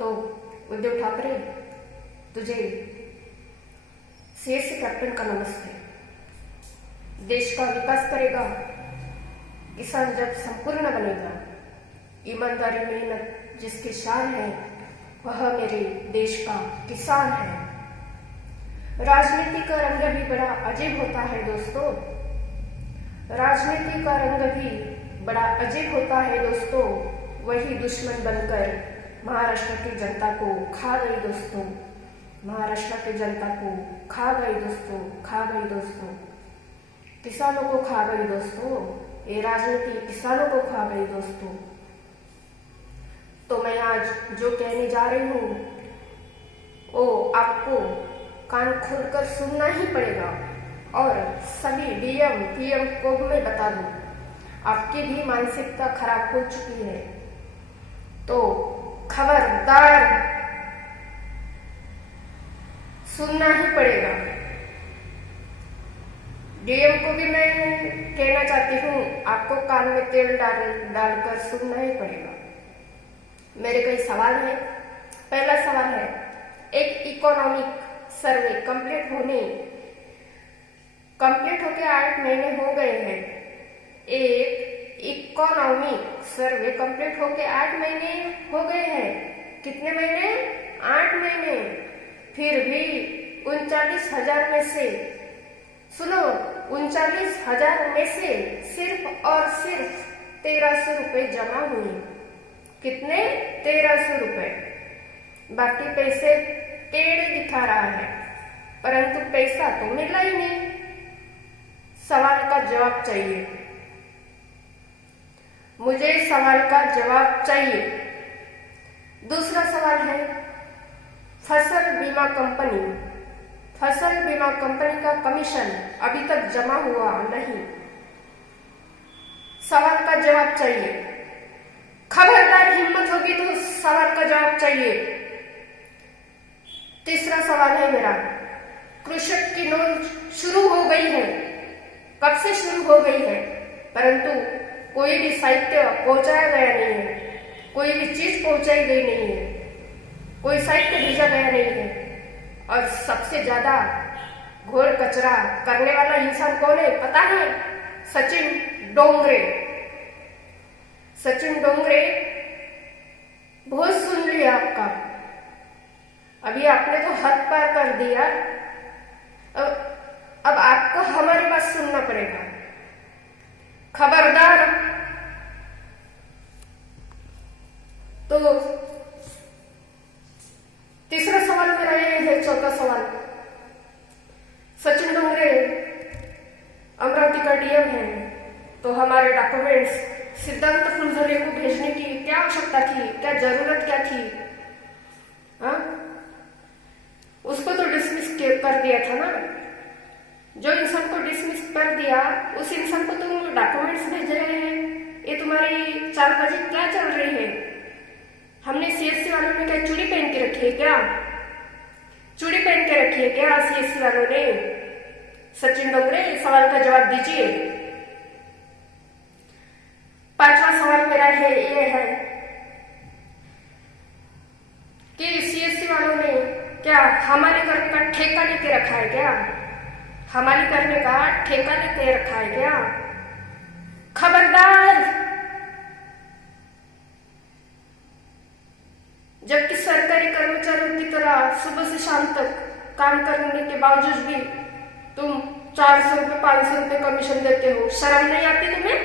तो उद्धव ठाकरे, तुझे CSC captain का नमस्ते। देश का विकास करेगा किसान जब संपूर्ण बनेगा। ईमानदारी मेहनत जिसकी शान है वह मेरे देश का किसान है। राजनीति का रंग भी बड़ा अजीब होता है दोस्तों। राजनीति का रंग भी बड़ा अजीब होता है दोस्तों। वही दुश्मन बनकर महाराष्ट्र की जनता को खा गई दोस्तों। महाराष्ट्र की जनता को खा गई दोस्तों, खा गई दोस्तों। किसानों को खा गई दोस्तों। ये राजनीति किसानों को खा गई दोस्तों। तो मैं आज जो कहने जा रही हूँ वो आपको कान खोलकर सुनना ही पड़ेगा और सभी डीएम पीएम को मैं बता दूं। आपकी भी मानसिकता खराब हो चुकी है तो खबरदार, सुनना ही पड़ेगा। डीएम को भी मैं कहना चाहती हूँ, आपको कान में तेल डालकर सुनना ही पड़ेगा। मेरे कई सवाल है। पहला सवाल है, एक इकोनॉमिक सर्वे कंप्लीट होके 8 महीने हो गए हैं। एक इकोनॉमिक सर्वे कंप्लीट होके 8 महीने हो गए हैं। कितने महीने? 8 महीने। फिर भी 39,000 में से, सुनो, 39,000 में से सिर्फ और सिर्फ 1300 रुपए जमा हुए। कितने? 1300 रुपए। बाकी पैसे टेढ़े दिखा रहा है परंतु पैसा तो मिला ही नहीं। सवाल का जवाब चाहिए, मुझे सवाल का जवाब चाहिए। दूसरा सवाल है, फसल बीमा कंपनी का कमीशन अभी तक जमा हुआ नहीं। सवाल का जवाब चाहिए। खबरदार, हिम्मत होगी तो सवाल का जवाब चाहिए। तीसरा सवाल है मेरा, कृषक की नोंद शुरू हो गई है। कब से शुरू हो गई है परंतु कोई भी साहित्य पहुंचाया गया नहीं है, कोई भी चीज पहुंचाई गई नहीं है, कोई साहित्य भेजा गया नहीं है। और सबसे ज्यादा घोर कचरा करने वाला इंसान कौन है पता है? सचिन डोंगरे। सचिन डोंगरे, बहुत सुन लिया आपका, अभी आपने तो हद पार कर दिया। अब आपको हमारी बात सुनना पड़ेगा। खबरदार। तो तीसरा सवाल मेरा ये है, चौथा सवाल, सचिन डोंगरे अमरावती का डीएम है तो हमारे डॉक्यूमेंट्स सिद्धांत फुलझले को भेजने की क्या आवश्यकता थी? क्या जरूरत क्या थी? हाँ, उसको तो डिसमिस कर दिया था ना। जो इंसान को डिसमिस कर दिया उस इंसान को तुम डॉक्यूमेंट्स भेज रहे हैं। ये तुम्हारी चालबाजी क्या चल रही है? हमने सीएससी वालों ने क्या चूड़ी पहन के रखी है क्या? चूड़ी पहन के रखी है क्या सीएससी वालों ने? सचिन डोंगरे, सवाल का जवाब दीजिए। पांचवा सवाल मेरा है, ये है कि सीएससी वालों ने क्या हमारे करने का ठेका लेके रखा है क्या? हमारी करने का ठेका लेके रखा है क्या? खबरदार। जबकि सरकारी कर्मचारियों की तरह सुबह से शाम तक काम करने के बावजूद भी तुम 400 रुपए 500 रुपए कमीशन देते हो। शर्म नहीं आती तुम्हें?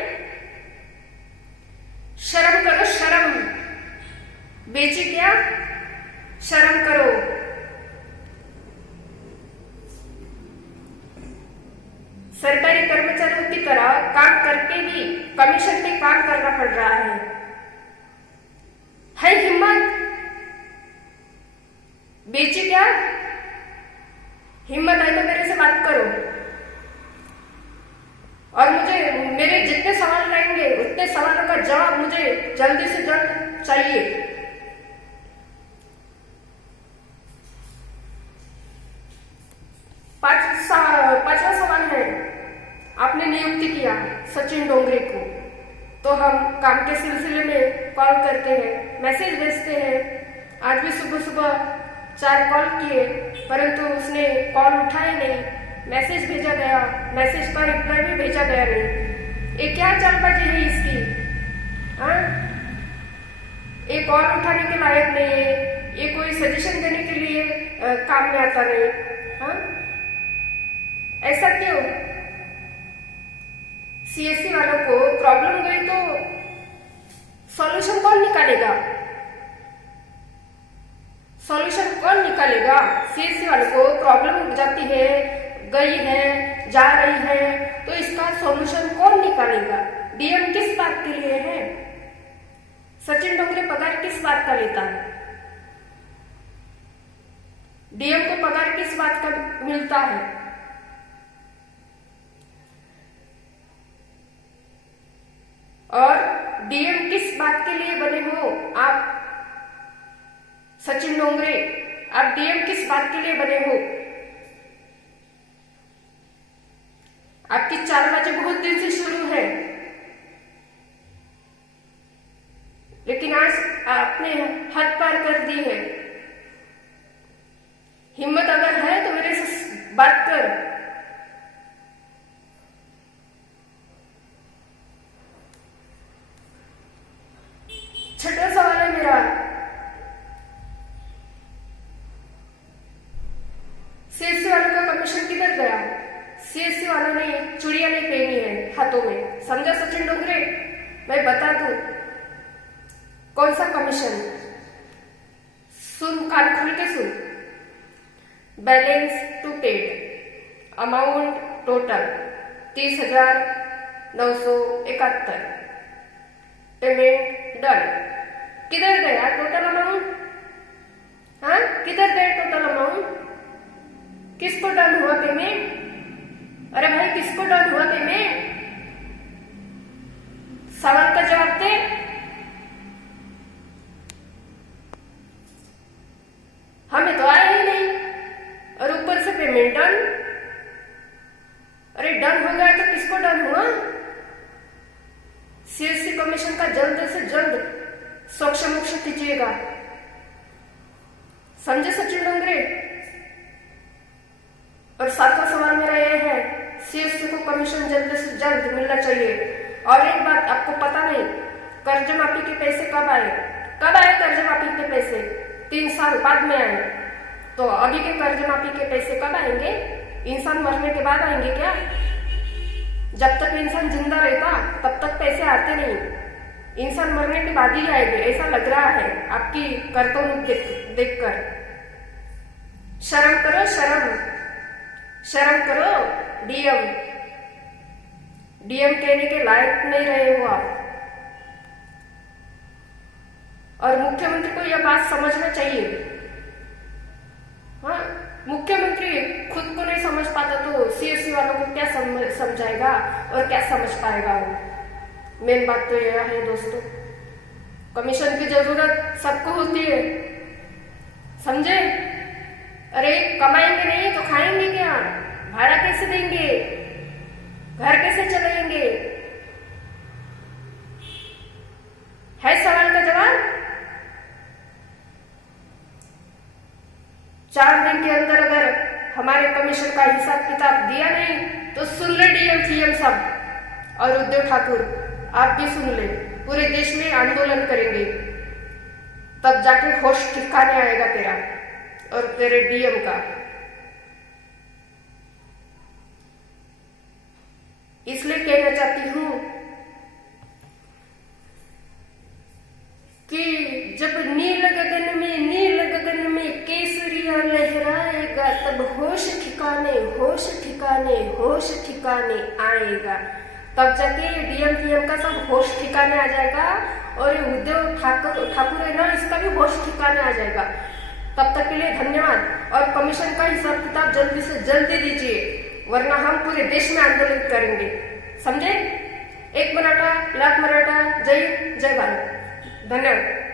शर्म करो, शर्म। बेची क्या? शर्म करो। सरकारी कर्मचारियों की तरह काम करके भी कमीशन पे काम करना पड़ रहा है हिम्मत? बेची क्या? हिम्मत है तो मेरे से बात करो और मुझे मेरे जितने सवाल रहेंगे उतने सवालों का जवाब मुझे जल्दी से जल्द चाहिए। पांचवा सवाल है, आपने नियुक्ति किया सचिन डोंगरे को तो हम काम के सिलसिले में कॉल करते हैं, मैसेज भेजते हैं आज भी सुबह सुबह 4 कॉल किए, परंतु उसने कॉल उठाया नहीं। मैसेज भेजा गया, मैसेज का रिप्लाई भी भेजा गया नहीं। ये क्या चालबाजी है इसकी? हाँ, ये कॉल उठाने के लायक नहीं है, ये कोई सजेशन देने के लिए काम में आता नहीं। हाँ, ऐसा क्यों? सीएससी वालों को प्रॉब्लम गई तो सॉल्यूशन कौन निकालेगा? सॉल्यूशन कौन निकालेगा? सीएससी वालों को प्रॉब्लम हो जाती है, गई है, जा रही है, तो इसका सॉल्यूशन कौन निकालेगा? डीएम किस बात के लिए है? सचिन डोंगरे पगार किस बात का लेता है? डीएम को पगार किस बात का मिलता है? और डीएम किस बात के लिए बने हो आप? सचिन डोंगरे, आप डीएम किस बात के लिए बने हो? आपकी चालबाजी बहुत दिन से शुरू है, लेकिन आज आपने हद पार कर दी है। हिम्मत अगर है तो मेरे से बात कर। छठा सवाल है मेरा, सीएससी वालों का कमीशन किधर गया? सीएससी वालों ने चूड़ियां नहीं पहनी है हाथों में, समझा सचिन डोंगरे? मैं बता दूं कौन सा कमीशन। सुन, कान खोल के सुन। Balance to paid, amount total 30,971, payment done. किधर गया टोटल अमाउंट? हाँ, किधर गया टोटल अमाउंट? किसको डन हुआ पेमेंट? अरे भाई, किसको डन हुआ पेमेंट? सवाल का जवाब दे। हमें तो आया ही नहीं, और ऊपर से पेमेंट डन। अरे डन हो गया तो किसको डन हुआ? सीएससी कमीशन का जल्द से जल्द सोक्ष मोक्ष कीजिएगा, समझे सचिन डोंगरे? और सातवां सवाल मेरा यह है, सीएससी को कमीशन जल्द से जल्द मिलना चाहिए। और एक बात आपको पता नहीं, कर्ज माफी के पैसे कब आए? कब आए कर्ज माफी के पैसे? 3 साल बाद में आए। तो अभी के कर्ज माफी के पैसे कब आएंगे? इंसान मरने के बाद आएंगे क्या? जब तक इंसान जिंदा रहता तब तक पैसे आते नहीं, इंसान मरने के बाद ही आएंगे, ऐसा लग रहा है आपकी करतूत देखकर। शर्म करो, शर्म, शर्म करो। डीएम कहने के लायक नहीं रहे हो आप। और मुख्यमंत्री को यह बात समझना चाहिए। हाँ, मुख्यमंत्री खुद को नहीं समझ पाता तो सीएससी वालों को क्या समझाएगा और क्या समझ पाएगा वो? मेन बात तो यह है दोस्तों, कमीशन की जरूरत सबको होती है, समझे? अरे कमाएंगे नहीं तो खाएंगे क्या? भाड़ा कैसे देंगे? घर कैसे चलाएंगे? है सवाल का जवाब? 4 दिन के अंदर अगर हमारे कमीशन का हिसाब किताब दिया नहीं तो सुन ले डीएम सीएम सब, और उद्धव ठाकुर आप भी सुन ले। पूरे देश में आंदोलन करेंगे, तब जाके होश ठिकाने आएगा तेरा और तेरे डीएम का। इसलिए कहना चाहती हूं कि जब नील गगन में केसरिया लहराएगा, तब होश ठिकाने आएगा। तब जाके डीएम पीएम का सब होश ठिकाने आ जाएगा, और उद्धव ठाकुर है ना, इसका भी होश ठिकाने आ जाएगा। तब तक के लिए धन्यवाद। और कमीशन का हिसाब किताब जल्दी से जल्दी दीजिए, वरना हम पूरे देश में आंदोलन करेंगे, समझे? एक मराठा लाख मराठा, जय भारत। धन्यवाद।